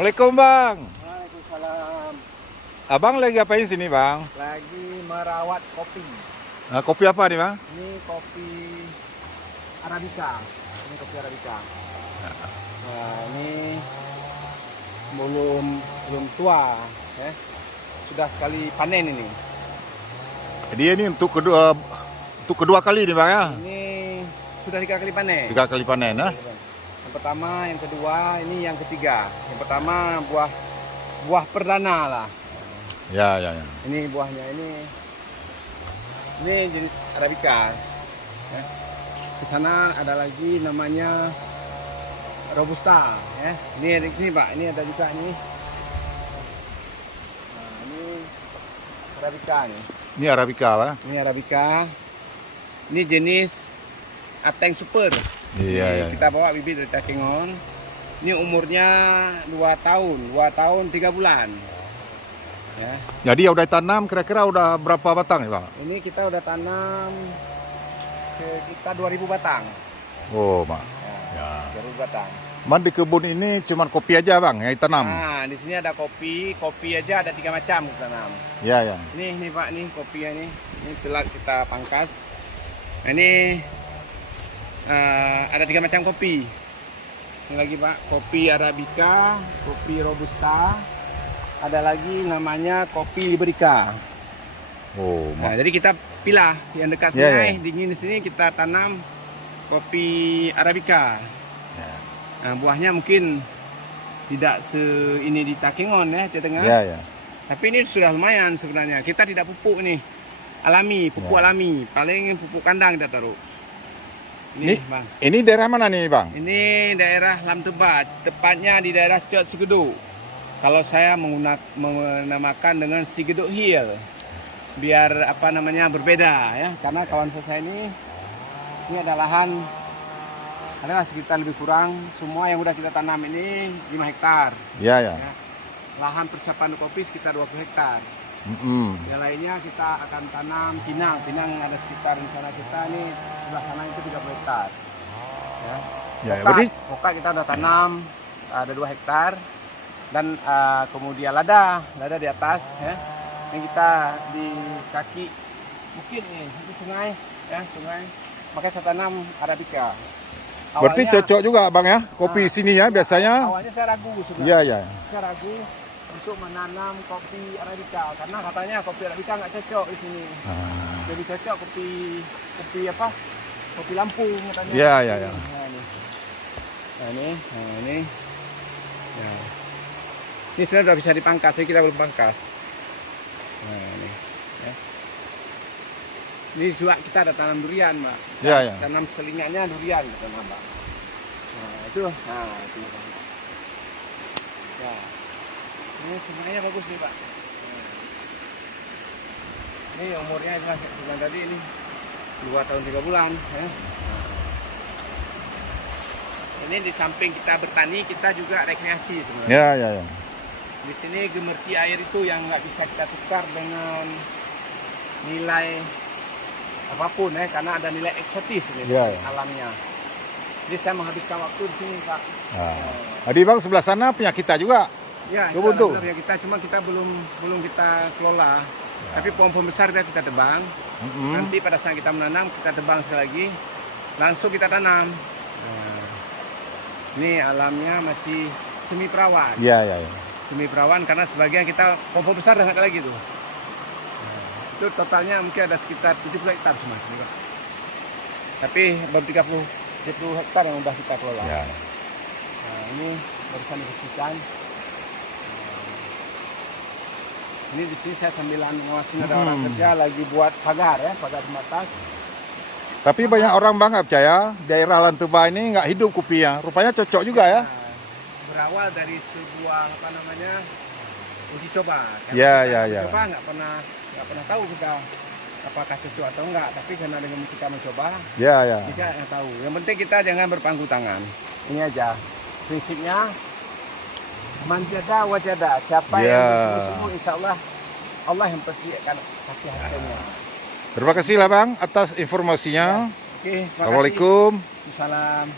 Assalamualaikum Bang. Waalaikumsalam. Abang lagi apain sini Bang? Lagi merawat kopi. Nah, kopi apa nih Bang? Ini kopi Arabica. Ini kopi Arabica. Nah, ini belum tua, ya. Sudah sekali panen ini. Jadi ini untuk kedua kali nih Bang ya? Ini sudah 3 kali panen. 3 kali panen ya? Yang pertama, yang kedua, ini yang ketiga. Yang pertama buah perdana lah. Ya. Ini buahnya ini jenis Arabica. Ya. Di sana ada lagi namanya Robusta. Ya. Ini Pak, ini ada juga nih. Nah, ini Arabica nih. Ini Arabica Bang? Ini Arabica. Ini jenis Ateng Super. Iya. Kita bawa bibit dari Takengon. Ini umurnya 2 tahun 3 bulan. Ya. Jadi ya udah tanam kira-kira udah berapa batang ya Bang? Ini kita udah tanam sekitar 2000 batang. Oh Bang. Ya. 2000 batang. Man di kebun ini cuman kopi aja Bang yang ditanam? Nah, di sini ada kopi aja ada 3 macam kita tanam. Ya. Nih Pak, nih kopinya nih. Ini telah kita pangkas. Nah, ini ada 3 macam kopi. Ini lagi Pak, kopi Arabica, kopi Robusta, ada lagi namanya kopi Liberica. Oh, Nah, jadi kita pilah yang dekat sungai, dingin di sini kita tanam kopi Arabica. Nah, buahnya mungkin tidak ini di Takengon ya, Aceh Tengah. Ya. Tapi ini sudah lumayan sebenarnya. Kita tidak pupuk nih, pupuk alami. Paling pupuk kandang kita taruh. Ini Bang. Ini daerah mana nih Bang? Ini daerah Lam Tebat, tepatnya di daerah Cot Sigeduk. Kalau saya menamakan dengan Sigeduk Hill, biar berbeda ya. Karena kawan saya ini ada lahan, adalah sekitar lebih kurang semua yang udah kita tanam ini 5 hektar. Ya. Lahan persiapan kopi sekitar 20 hektar. Yang lainnya kita akan tanam pinang ada sekitar di sana kita nih sebelah sana itu 30 hektar. Ya, berarti pokoknya kita udah tanam ada 2 hektar dan kemudian lada di atas ya. Yang kita di kaki bukit nih, itu sungai ya, sungai. Makanya saya tanam Arabica. Berarti cocok juga Bang ya, kopi sini ya biasanya? Awalnya saya ragu sudah. Iya. Saya ragu untuk menanam kopi Arabica karena katanya kopi Arabica nggak cocok di sini. Jadi cocok kopi Lampung katanya. Iya. Nah, ini. Nah. Ini sebenarnya sudah bisa dipangkas, tapi kita belum pangkas. Nah, ini. Ya. Ini juga kita ada tanam durian, Mbak. Iya. Tanam selingannya durian, Mbak. Nah, itu. Ya. Ini sungainya bagus nih Pak. Ini umurnya bukan tadi ini 2 tahun 3 bulan. Ya. Ini di samping kita bertani kita juga rekreasi sebenarnya. Ya. Di sini gemerci air itu yang nggak bisa kita tukar dengan nilai apapun ya, karena ada nilai eksotis alamnya. Jadi saya menghabiskan waktu di sini Pak. Jadi Bang sebelah sana punya kita juga. Ya, kebun tuh. Ya kita belum kita kelola. Tapi pohon-pohon besar kita tebang. Nanti pada saat kita menanam kita tebang sekali lagi, langsung kita tanam. Nah, ini alamnya masih semi perawan. Iya. Semi perawan karena sebagian kita pohon besar dan lagi tuh. Itu totalnya mungkin ada sekitar 70 hektar semua. Tapi baru 30 hektar yang udah kita kelola. Ya. Nah, ini barusan dibersihkan. Ini di sini saya sambil ngawasin ada orang kerja lagi buat pagar pembatas. Tapi banyak orang Bang nggak percaya daerah Lanteba ini nggak hidup kopinya. Rupanya cocok juga ya. Berawal dari sebuah uji coba. Ya. Coba nggak pernah tahu kita apakah cocok atau enggak. Tapi karena dengan kita mencoba, Ya. kita yang tahu. Yang penting kita jangan berpangku tangan. Ini aja prinsipnya. Manjada wajada, siapa yang bersungguh-sungguh insya Allah yang pasti akan kasih hasilnya. Terima kasih lah Bang atas informasinya. Oke, Assalamualaikum. Salam.